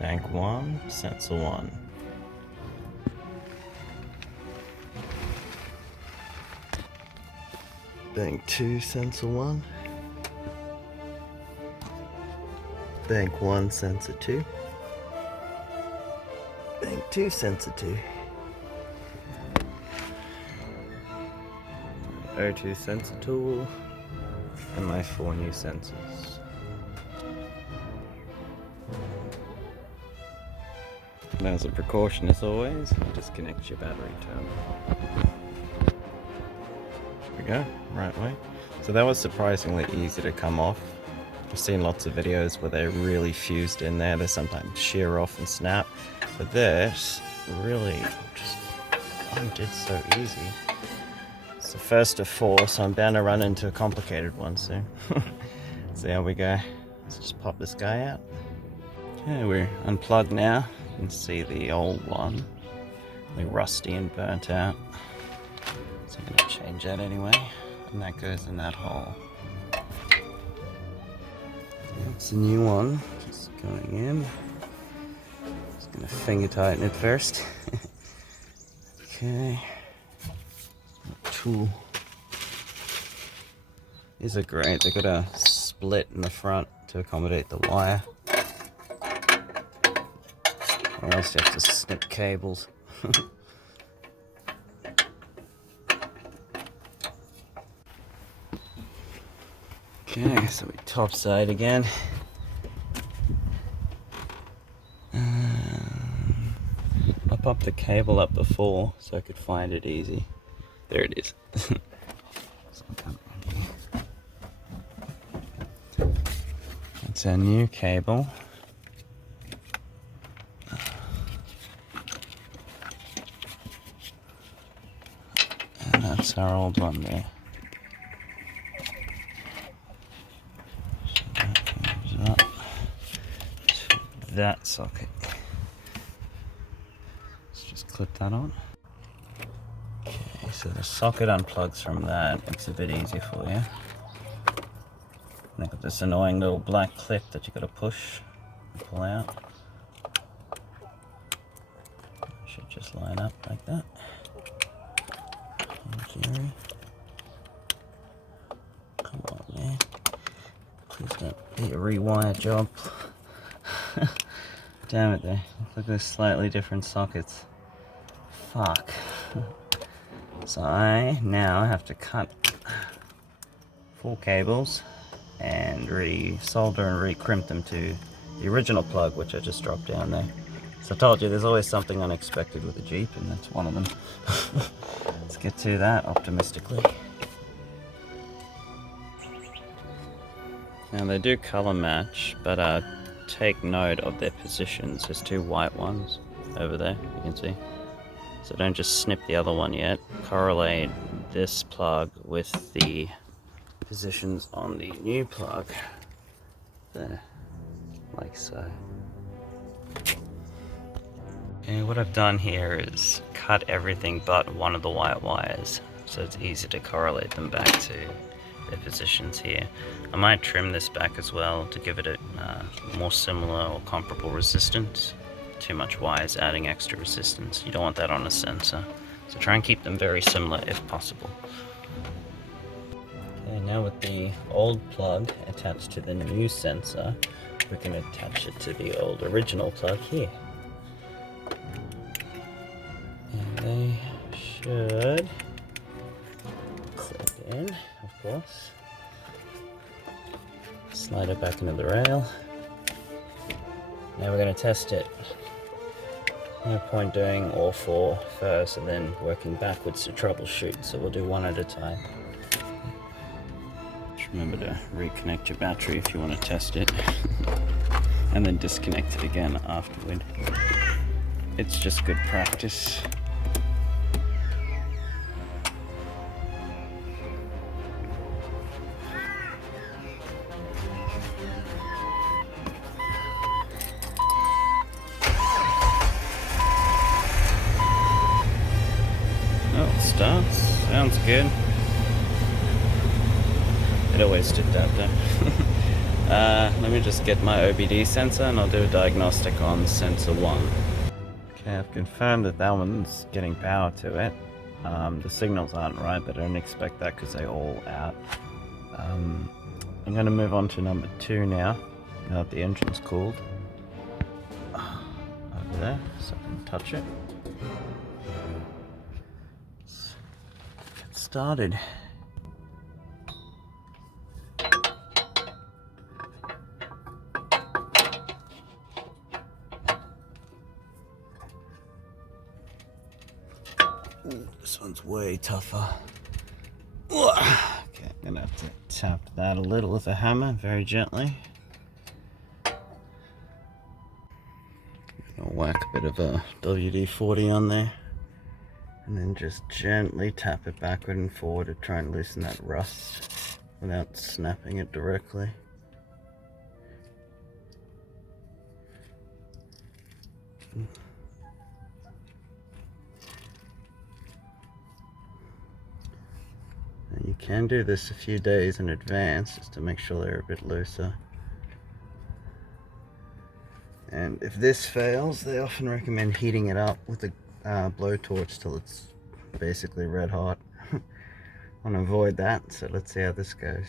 Bank 1, sensor 1. Bank 2, sensor 1. Bank 1, sensor 2. Bank 2, sensor 2. O2 sensor tool. And my 4 new sensors. And as a precaution, as always, disconnect your battery terminal. There we go, right way. So that was surprisingly easy to come off. I've seen lots of videos where they're really fused in there. They sometimes shear off and snap. But this really just undid so easy. It's the first of 4, so I'm bound to run into a complicated one soon. So there we go. Let's just pop this guy out. Okay, we're unplugged now. You can see the old one. Really rusty and burnt out. So I'm going to change that anyway. And that goes in that hole. That's the new one. Just going in. Just going to finger tighten it first. Okay. Tool. These are great. They've got a split in the front to accommodate the wire. Or else you have to snip cables. Okay, so we top side again. I popped the cable up before so I could find it easy. There it is. It's a new cable. And that's our old one there. So that comes up to that socket. Let's just clip that on. So the socket unplugs from that, makes it a bit easier for you. And I've got this annoying little black clip that you got to push and pull out. It should just line up like that. In theory. Come on, man. Please don't be a rewire job. Damn it, there. Look at those slightly different sockets. Fuck. So I now have to cut 4 cables and re-solder and re-crimp them to the original plug, which I just dropped down there. So I told you there's always something unexpected with a Jeep, and that's one of them. Let's get to that optimistically. Now they do color match, but take note of their positions. There's 2 white ones over there, you can see. So don't just snip the other one yet. Correlate this plug with the positions on the new plug. There, like so. Okay, what I've done here is cut everything but one of the white wires, so it's easy to correlate them back to their positions here. I might trim this back as well to give it a more similar or comparable resistance. Too much wires adding extra resistance. You don't want that on a sensor. So try and keep them very similar if possible. Okay, now with the old plug attached to the new sensor, we can attach it to the old original plug here. And they should clip in, of course. Slide it back into the rail. Now we're going to test it. No point doing all 4 first and then working backwards to troubleshoot, so we'll do one at a time. Just remember to reconnect your battery if you want to test it, and then disconnect it again afterward. It's just good practice. Starts. Sounds good. It always did that though. Let me just get my OBD sensor and I'll do a diagnostic on sensor 1. Okay, I've confirmed that that one's getting power to it. The signals aren't right, but I don't expect that because they're all out. I'm going to move on to number 2 now that the engine's cooled. Over there, so I can touch it. Let's get started. Ooh, this one's way tougher. Okay, I'm gonna have to tap that a little with a hammer, very gently. I'll whack a bit of a WD-40 on there, and then just gently tap it backward and forward to try and loosen that rust without snapping it directly. And you can do this a few days in advance just to make sure they're a bit looser. And if this fails, they often recommend heating it up with a blowtorch till it's basically red hot. I want to avoid that, so let's see how this goes.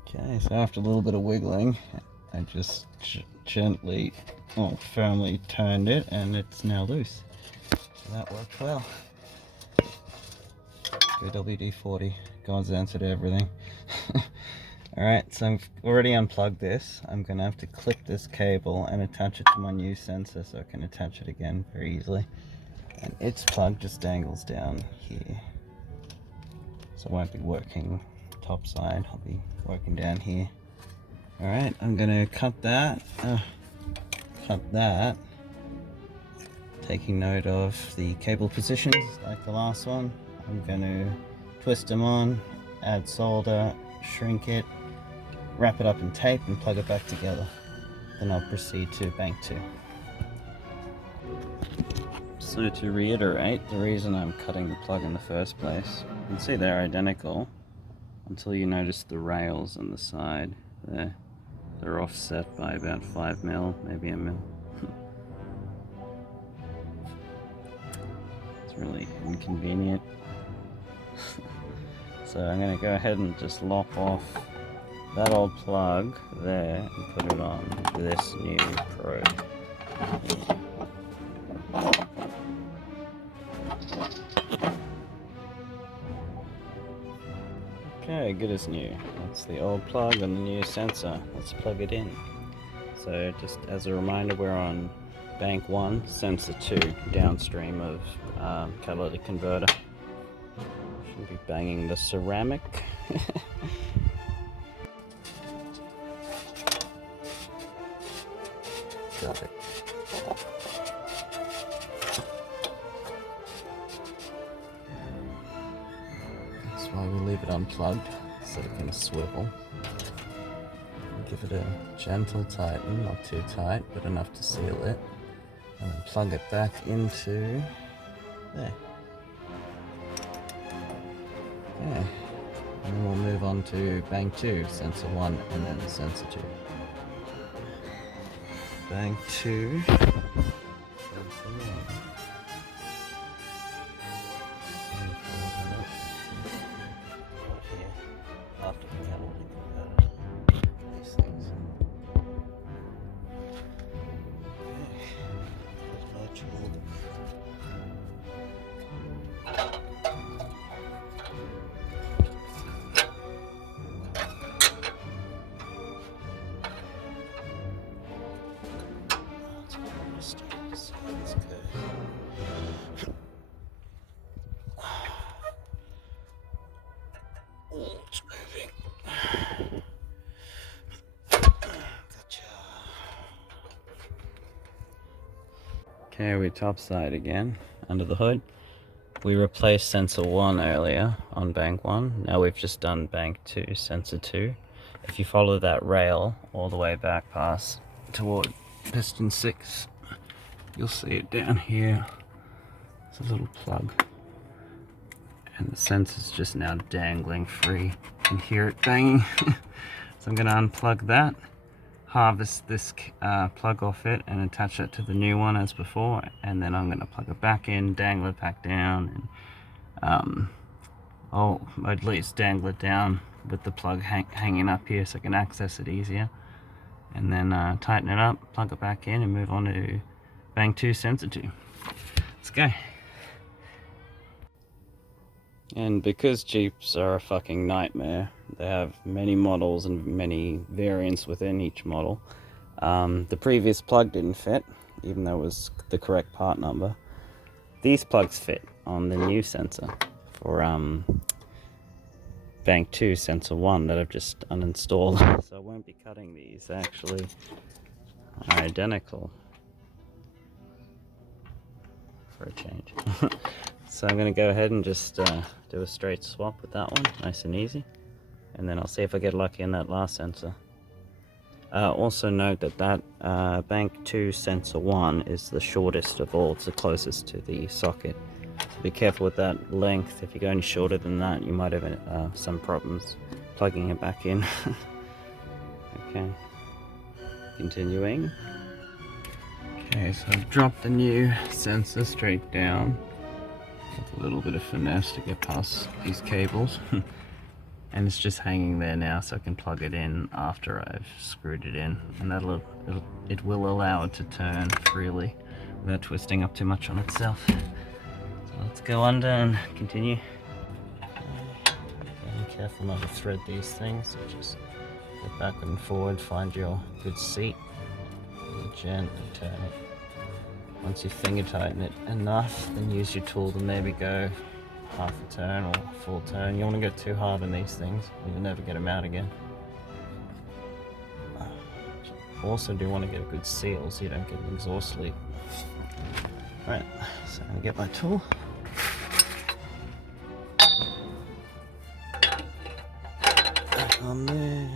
Okay, so after a little bit of wiggling, I just gently, firmly turned it, and it's now loose. So that worked well. WD-40, God's answer to everything. Alright, so I've already unplugged this. I'm going to have to clip this cable and attach it to my new sensor so I can attach it again very easily. And its plug just dangles down here. So I won't be working top side, I'll be working down here. Alright, I'm going to cut that. Taking note of the cable positions like the last one. I'm going to twist them on, add solder, shrink it, wrap it up in tape and plug it back together. Then I'll proceed to bank 2. So to reiterate, the reason I'm cutting the plug in the first place, you can see they're identical until you notice the rails on the side there. They're offset by about 5 mil, maybe a mil. It's really inconvenient. So I'm going to go ahead and just lop off that old plug there and put it on this new probe. Okay, good as new. That's the old plug and the new sensor. Let's plug it in. So just as a reminder, we're on bank 1, sensor 2, downstream of catalytic converter. Should be banging the ceramic. Got it. That's why we leave it unplugged so it can swivel. Give it a gentle tighten, not too tight, but enough to seal it. And then plug it back into there. Okay. And then we'll move on to bank 2, sensor 1, and then sensor 2. Bank 2. It's moving. Gotcha. Okay, we topside again under the hood. We replaced sensor 1 earlier on bank 1. Now we've just done bank 2, sensor 2. If you follow that rail all the way back past toward piston 6, you'll see it down here. It's a little plug. And the sensor's just now dangling free. You can hear it banging. So I'm going to unplug that, harvest this plug off it and attach it to the new one as before, and then I'm going to plug it back in, dangle it back down, and I'll at least dangle it down with the plug hanging up here so I can access it easier, and then tighten it up, plug it back in, and move on to Bang 2 Sensor 2. Let's go. And because Jeeps are a fucking nightmare, they have many models and many variants within each model. The previous plug didn't fit, even though it was the correct part number. These plugs fit on the new sensor for Bang 2 Sensor 1 that I've just uninstalled. So I won't be cutting these, they actually are identical for a change. So I'm going to go ahead and just do a straight swap with that one, nice and easy. And then I'll see if I get lucky in that last sensor. Also note that Bang 2 Sensor 1 is the shortest of all, it's the closest to the socket. So be careful with that length. If you go any shorter than that, you might have some problems plugging it back in. Okay, continuing. Okay, so I've dropped the new sensor straight down with a little bit of finesse to get past these cables. And it's just hanging there now, so I can plug it in after I've screwed it in, and it will allow it to turn freely without twisting up too much on itself. So let's go under and continue. Be careful not to thread these things, so just go backward and forward, find your good seat, and gently turn it. Once you finger tighten it enough, then use your tool to maybe go half a turn or a full turn. You don't want to go too hard on these things, you'll never get them out again. Also do want to get a good seal so you don't get an exhaust leak. Alright, so I'm going to get my tool. Back on there.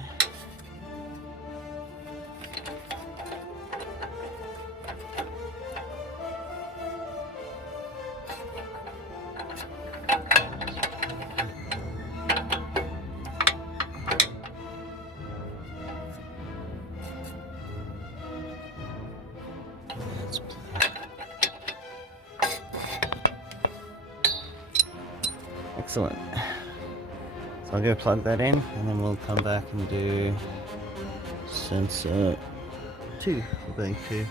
Excellent. So I'll go plug that in and then we'll come back and do sensor 2 for Bang 2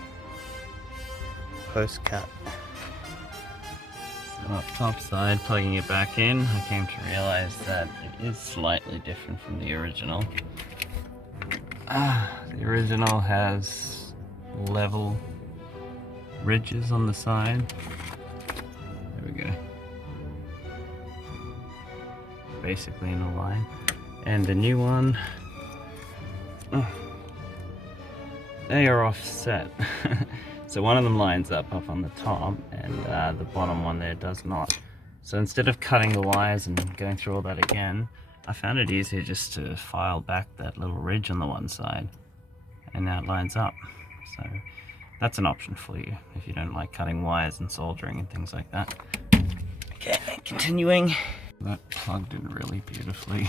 post cap. So up top side, plugging it back in, I came to realize that it is slightly different from the original. The original has level ridges on the side. There we go. Basically in a line, and the new one, they are offset. So one of them lines up on the top, and the bottom one there does not. So instead of cutting the wires and going through all that again, I found it easier just to file back that little ridge on the one side, and now it lines up. So that's an option for you if you don't like cutting wires and soldering and things like that. Okay, continuing. That plugged in really beautifully.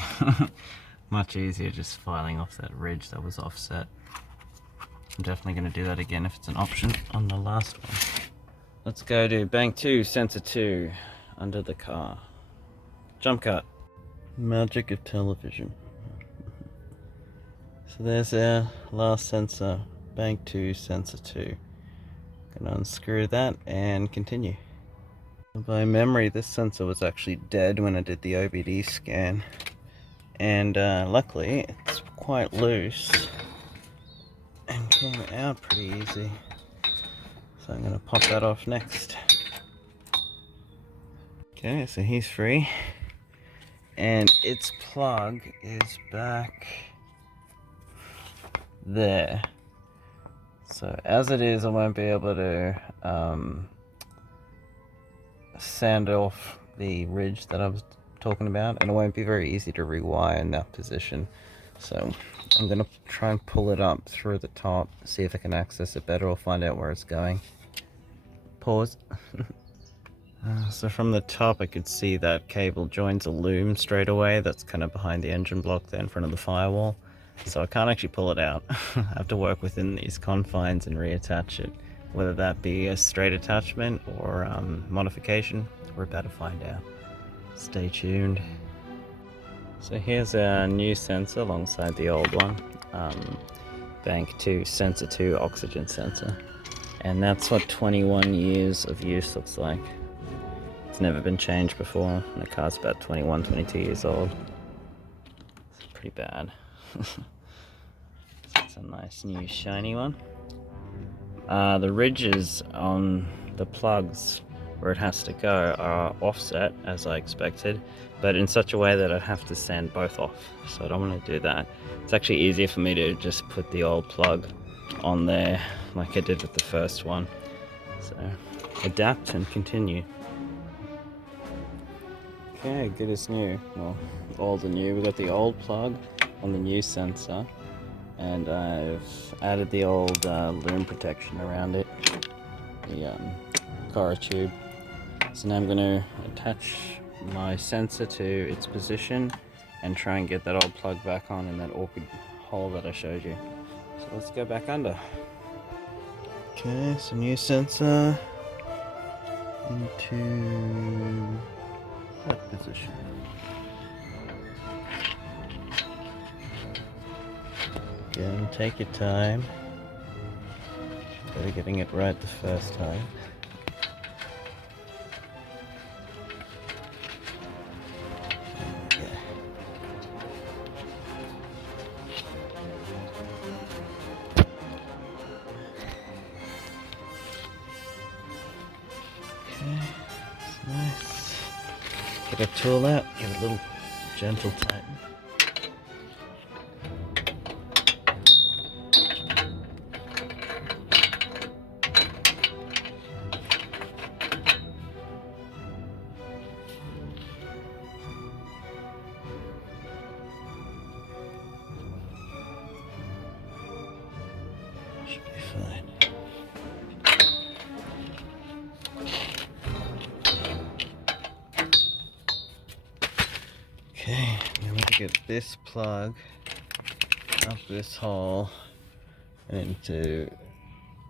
Much easier just filing off that ridge that was offset. I'm definitely going to do that again if it's an option on the last one. Let's go to Bang 2 Sensor 2 under the car. Jump cut. Magic of television. So there's our last sensor, Bang 2 Sensor 2. Gonna unscrew that and continue. By memory, this sensor was actually dead when I did the OBD scan, and luckily it's quite loose and came out pretty easy. So I'm going to pop that off next. Okay, so he's free, and its plug is back there. So as it is, I won't be able to sand off the ridge that I was talking about, and it won't be very easy to rewire in that position. So I'm going to try and pull it up through the top, see if I can access it better or find out where it's going. Pause. So from the top I could see that cable joins a loom straight away that's kind of behind the engine block there in front of the firewall. So I can't actually pull it out. I have to work within these confines and reattach it, whether that be a straight attachment or modification. We're about to find out. Stay tuned. So here's our new sensor alongside the old one. Bank 2, sensor 2, oxygen sensor. And that's what 21 years of use looks like. It's never been changed before, and the car's about 21, 22 years old. It's pretty bad. So it's a nice new shiny one. The ridges on the plugs where it has to go are offset as I expected, but in such a way that I'd have to sand both off, so I don't want to do that. It's actually easier for me to just put the old plug on there like I did with the first one. So adapt and continue. Okay, good as new. Well, old and new. We've got the old plug on the new sensor, and I've added the old loom protection around it, the Cora tube. So now I'm going to attach my sensor to its position and try and get that old plug back on in that awkward hole that I showed you. So let's go back under. Okay, so new sensor into that position. Again, take your time. Better getting it right the first time. Nice. Get a tool out, give it a little gentle tighten. Should be fine. Okay, now I'm going to get this plug up this hole and into,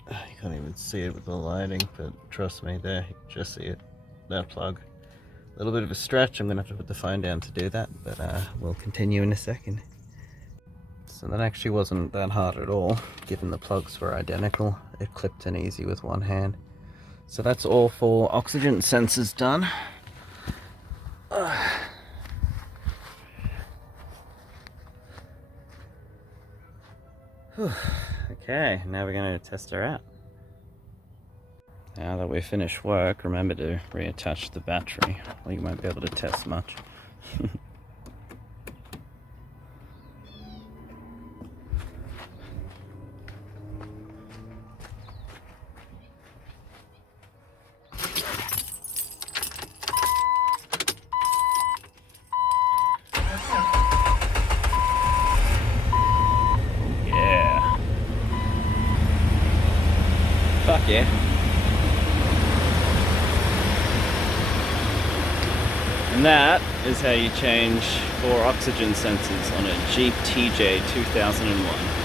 you can't even see it with the lighting, but trust me, there, you can just see it, that plug. A little bit of a stretch, I'm going to have to put the phone down to do that, but we'll continue in a second. So that actually wasn't that hard at all, given the plugs were identical. It clipped in easy with one hand. So that's all 4 oxygen sensors done. Okay, now we're going to test her out. Now that we've finished work, remember to reattach the battery, or you won't be able to test much. Fuck yeah. And that is how you change 4 oxygen sensors on a Jeep TJ 2001.